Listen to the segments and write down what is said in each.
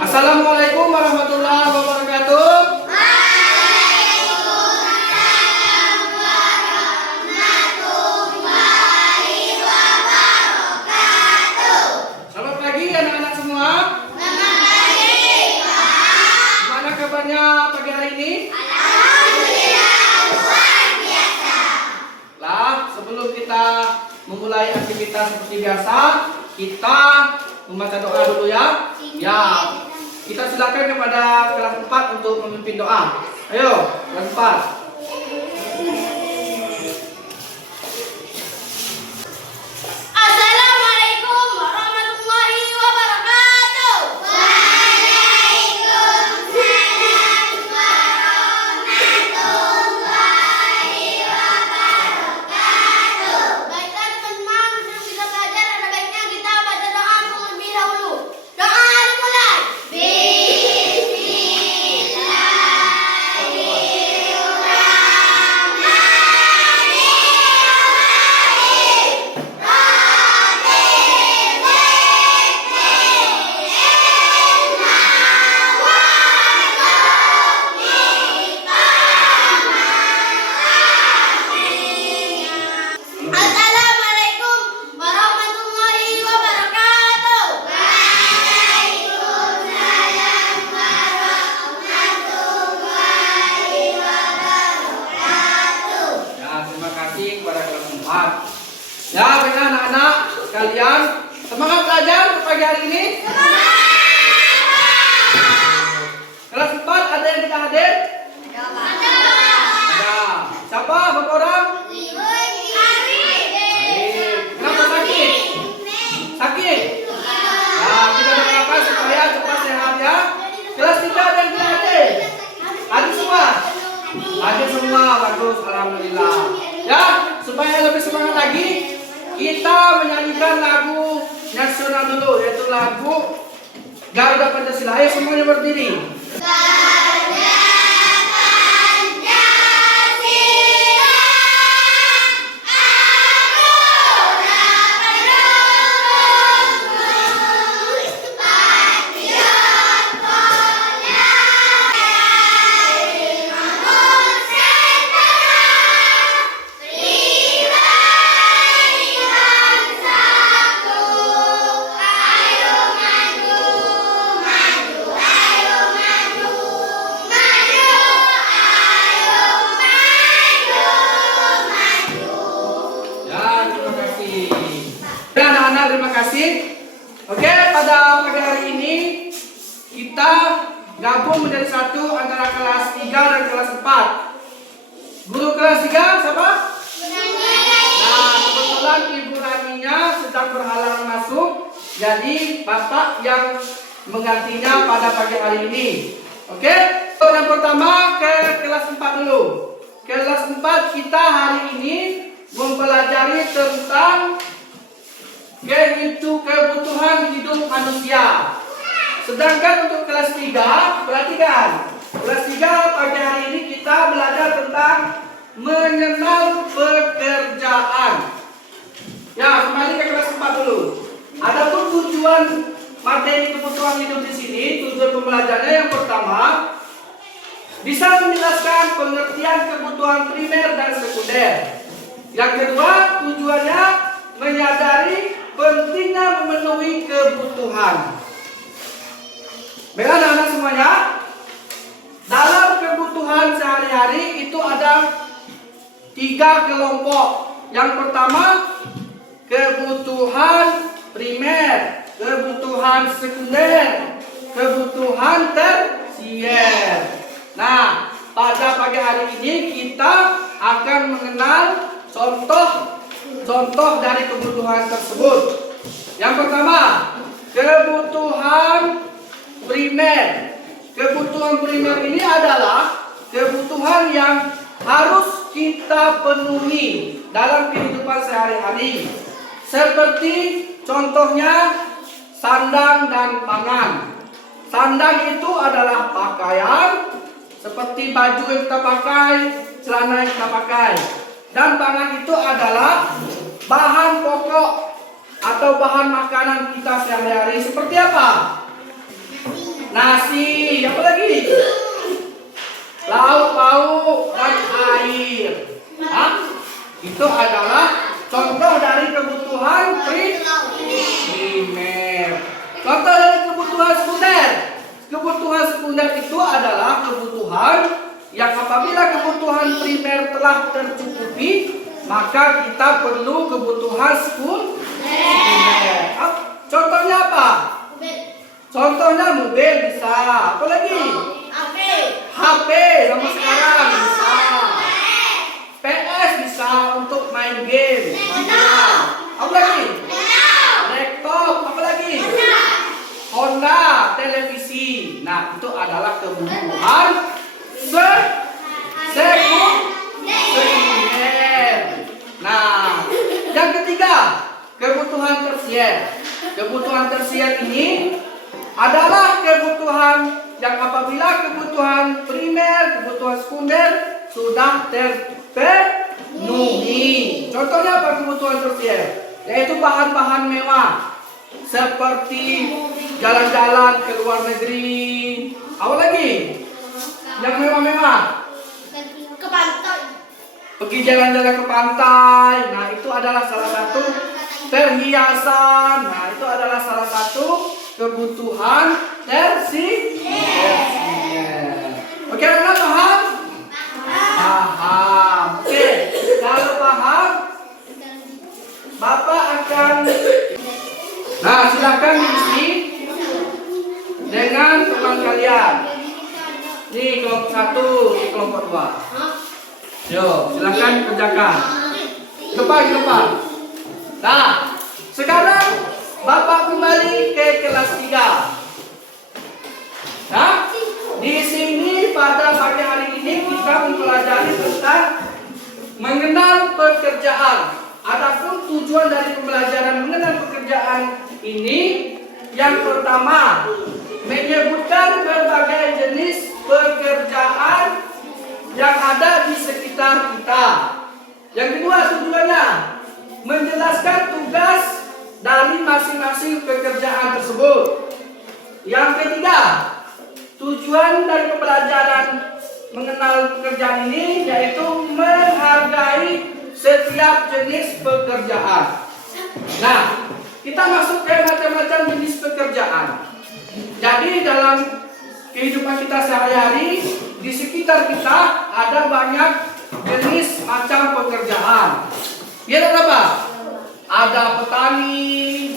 Assalamualaikum warahmatullahi wabarakatuh. Waalaikumsalam warahmatullahi wabarakatuh. Selamat pagi anak-anak semua. Selamat pagi, Pak. Gimana kabarnya pagi hari ini? Alhamdulillah luar biasa. Lah, sebelum kita memulai aktivitas seperti biasa, kita membaca doa dulu ya. Ya, kita silakan kepada kelas 4 untuk memimpin doa. Ayo, kelas 4. Assalamualaikum warahmatullahi wabarakatuh. Waalaikumsalam warahmatullahi wabarakatuh. Baiklah teman-teman, sebelum kita belajar ada baiknya kita baca doa terlebih dahulu. Doa dimulai. Assalamualaikum warahmatullahi wabarakatuh. Waalaikumsalam warahmatullahi wabarakatuh. Ya, terima kasih kepada kelas 4. Ya, baiklah anak-anak sekalian, semangat belajar pagi hari ini. Kelas 4 ada yang tidak hadir? Ada. Siapa? Berapa orang? Kenapa sakit? Sakit? Nah, kita doakan supaya cepat sehat ya. Kelas 3 ada yang tidak hadir? Hadir semua? Hadir semua, bagus, alhamdulillah. Ya, supaya lebih semangat lagi, kita menyanyikan lagu nasional dulu, yaitu lagu Garuda Pancasila. Ayo semuanya berdiri. Ya, terima kasih. Ya, anak-anak, terima kasih. Oke, pada pagi hari ini kita gabung menjadi satu antara kelas 3 dan kelas 4. Guru kelas 3 siapa? Nah, kebetulan Ibu Raninya sedang berhalangan masuk, jadi Bapak yang menggantinya pada pagi hari ini. Oke, yang pertama ke kelas 4 dulu. Kelas 4 kita hari ini mempelajari tentang kebutuhan hidup manusia. Sedangkan untuk kelas 3, perhatikan. Kelas 3 pagi hari ini kita belajar tentang mengenal pekerjaan. Ya, kembali ke kelas 4 dulu. Adapun tujuan materi kebutuhan hidup di sini, tujuan pembelajarannya yang pertama bisa menjelaskan pengertian kebutuhan primer dan sekunder. Yang kedua, tujuannya menyadari pentingnya memenuhi kebutuhan. Baiklah anak-anak semuanya, dalam kebutuhan sehari-hari itu ada 3 kelompok. Yang pertama, kebutuhan primer, kebutuhan sekunder, kebutuhan tersier. Nah, pada pagi hari ini kita akan mengenal contoh dari kebutuhan tersebut. Yang pertama, kebutuhan primer. Kebutuhan primer ini adalah kebutuhan yang harus kita penuhi dalam kehidupan sehari-hari. Seperti contohnya sandang dan pangan. Sandang itu adalah pakaian, seperti baju yang kita pakai, celana yang kita pakai. Dan pangan itu adalah bahan pokok atau bahan makanan kita sehari-hari. Seperti apa? nasi, apa lagi? Lauk pauk dan air. Hah? Itu adalah contoh dari kebutuhan primer. Contoh dari kebutuhan sekunder. Kebutuhan sekunder itu adalah kebutuhan yang apabila kebutuhan primer telah tercukupi, maka kita perlu kebutuhan sekunder. Contohnya apa? Contohnya mobil bisa. Apa lagi? HP sama sekarang bisa. PS bisa untuk main game. Apa lagi? Laptop. Apa lagi? Honda, televisi. Nah, itu adalah kebutuhan sekunder. Nah, yang ketiga, kebutuhan tersier. Kebutuhan tersier ini adalah kebutuhan yang apabila kebutuhan primer, kebutuhan sekunder sudah terpenuhi. Contohnya apa kebutuhan tersier? Yaitu bahan-bahan mewah seperti jalan-jalan ke luar negeri. Apa lagi? Yang mewah-mewah. Ke pantai. Pergi jalan-jalan ke pantai. Nah, itu adalah salah satu perhiasan. Nah, itu adalah salah satu kebutuhan tersier. Oke, Anda paham? Paham. Oke, kalau paham, Bapak akan silakan diisi dengan teman kalian. Ini kelompok 1, ini kelompok 2. Yo, silakan kerjakan. Depan. Nah, sekarang Bapak kembali ke kelas 3. Nah, di sini pada pagi hari ini kita mempelajari tentang mengenal pekerjaan. Adapun tujuan dari pembelajaran mengenal pekerjaan ini yang pertama menyebutkan berbagai jenis pekerjaan yang ada di sekitar kita. Yang kedua tujuannya menjelaskan tugas dari masing-masing pekerjaan tersebut. Yang ketiga, tujuan dari pembelajaran mengenal pekerjaan ini yaitu menghargai setiap jenis pekerjaan. Nah, kita masuk ke macam-macam jenis pekerjaan. Jadi dalam kehidupan kita sehari-hari di sekitar kita ada banyak jenis macam pekerjaan. Biar apa? Ada petani,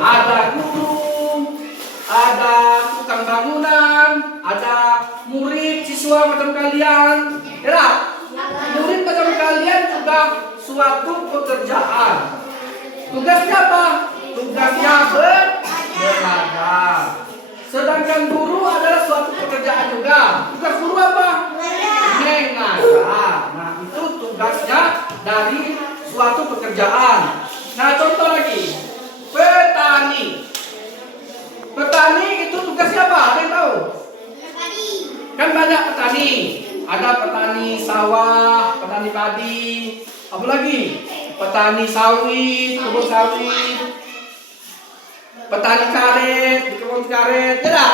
ada guru, ada tukang bangunan, ada murid, siswa macam kalian. Ya, murid macam kalian juga suatu pekerjaan. Tugasnya apa? Tugasnya belajar. Sedangkan guru adalah suatu pekerjaan juga. Tugas guru apa? Mengajar. Nah, itu tugasnya dari suatu pekerjaan. Nah, contoh lagi. Petani. Petani itu tugasnya apa? Ada yang tahu? Kan banyak petani. Ada petani sawah, petani padi. Apa lagi? Petani sawit, kebun sawit. Petani karet, di kebun karet. Tidak?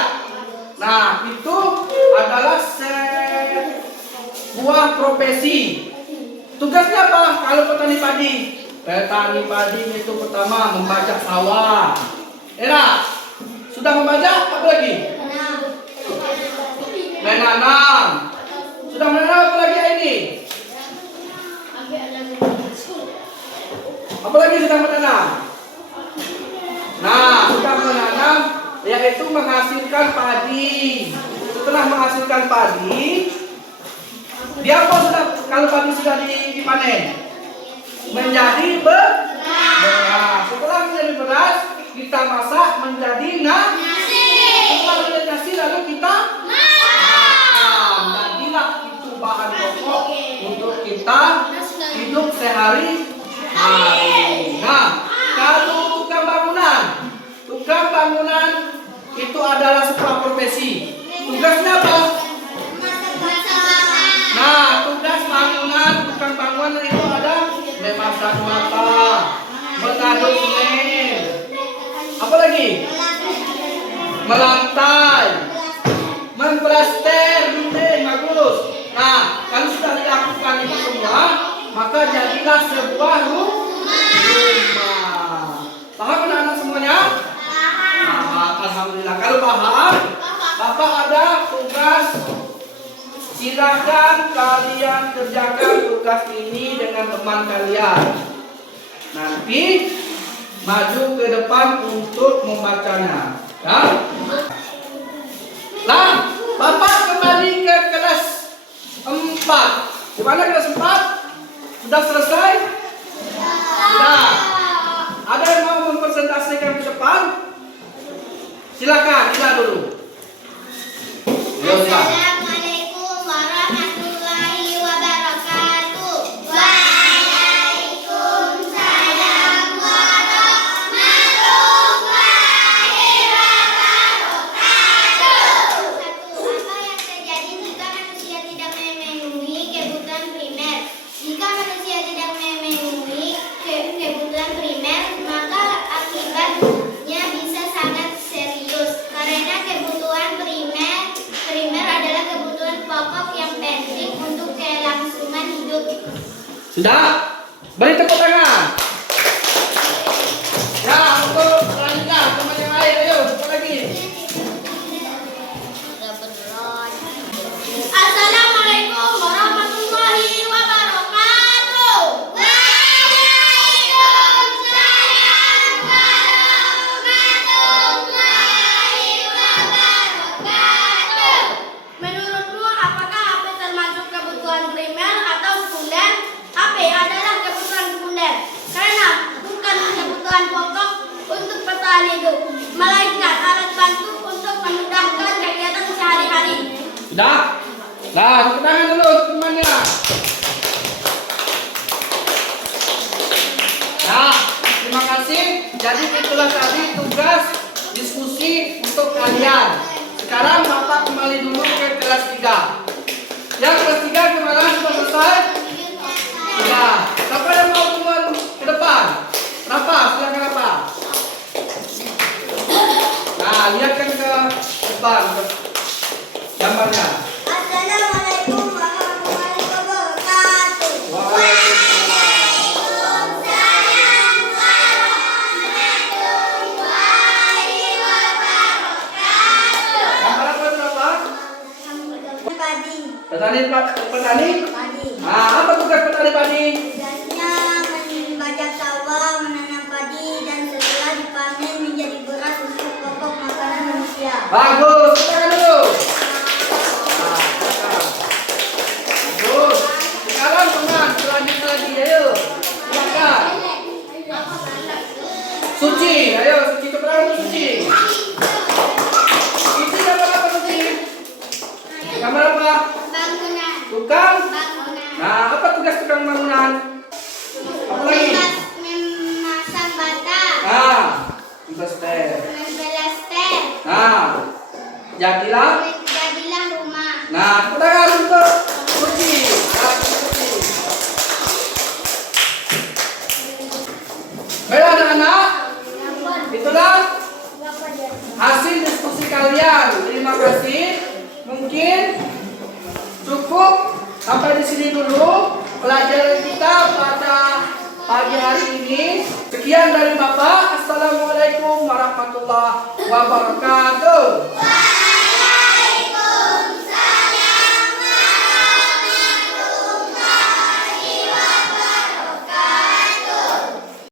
Nah, itu adalah sebuah profesi. Tugasnya apa? Kalau petani padi, petani padi itu pertama membajak sawah. Enak? Sudah membajak? Apa lagi? Menanam. Sudah menanam apa lagi ini? Apa lagi sudah menanam? Nah, sudah menanam yaitu menghasilkan padi. Setelah menghasilkan padi, dia apa sudah kalau padi sudah dipanen? Menjadi beras. Setelah menjadi beras, kita masak menjadi nasi. Setelah menjadi nasi lalu kita makan. Jadilah itu bahan pokok untuk kita hidup sehari-hari. Nah, kalau tukang bangunan itu adalah sebuah profesi. Tugasnya apa? Nah, tugas bangunan, tukang bangunan itu ada memasak mata, mengaduk semen. Apa lagi? melantai, memplaster dinding. Bagus. Nah, kalau sudah dilakukan itu semua, maka jadilah sebuah rumah. Paham anak-anak semuanya? Paham. Alhamdulillah. Kalau paham, Bapak ada tugas. Silakan kalian kerjakan tugas ini dengan teman kalian. Nanti maju ke depan untuk membacanya. Ya? Nah, Bapak kembali ke kelas 4. Gimana kelas 4? Sudah selesai? Sudah. Ada yang mau mempresentasikan ke depan? Silakan, kita dulu. Assalamualaikum warahmatullahi wabarakatuh. Waalaikumsalam warahmatullahi wabarakatuh. Apa yang terjadi jika manusia tidak memenuhi kebutuhan primer? Jika manusia tidak memenuhi kebutuhan primer, maka akibatnya bisa sangat serius. Karena kebutuhan primer adalah kebutuhan pokok yang penting untuk kelangsungan hidup. Sudah? Beri tepuk tangan. Ya, untuk selanjutnya teman yang lain, ayo, apa lagi? Assalamualaikum warahmatullahi wabarakatuh. Waalaikumsalam warahmatullahi wabarakatuh. Menurutmu apakah HP termasuk kebutuhan primer atau sekunder? HP adalah kebutuhan sekunder karena bukan kebutuhan pokok untuk bertahan hidup, melainkan alat bantu untuk memudahkan kegiatan sehari-hari. Sudah? Nah, tepuk tangan dulu untuk temannya. Nah, terima kasih. Jadi itulah tadi tugas diskusi untuk kalian. Sekarang Bapak kembali dulu ke kelas 3. Yang kelas 3 gimana? Sudah selesai? Sudah. Siapa yang mau keluar ke depan? Kenapa? Silakan apa? Nah, lihatkan ke depan gambarnya. Assalamualaikum warahmatullahi wabarakatuh. Waalaikumsalam warahmatullahi wabarakatuh. Gambar apa itu Bapak? Padi. Petani? Nah, apa tugas petani padi? Tugasnya membajak sawah, menanam padi, dan setelah dipanen menjadi beras untuk pokok makanan manusia. Bagus, tekan dulu. Nah, tekan. Bagus. Sekarang teman, selanjutnya lagi, ayo. Silakan. Suci, ayo Suci keberapa tuh Suci? Suci gambar apa Suci? Gambar apa? Bangunan. Tukang? Bangunan. Nah, apa tugas tukang bangunan? Apa lagi? Memasang bata. Nah, investor. Membelaster. Nah, jadilah. Jadilah rumah. Nah, tepuk tangan untuk Suci. Nah, Suci. Baiklah anak-anak, itulah hasil diskusi kalian. Terima kasih. Mungkin cukup sampai di sini dulu pelajaran kita pada pagi hari ini. Sekian dari Bapak. Assalamualaikum warahmatullahi wabarakatuh.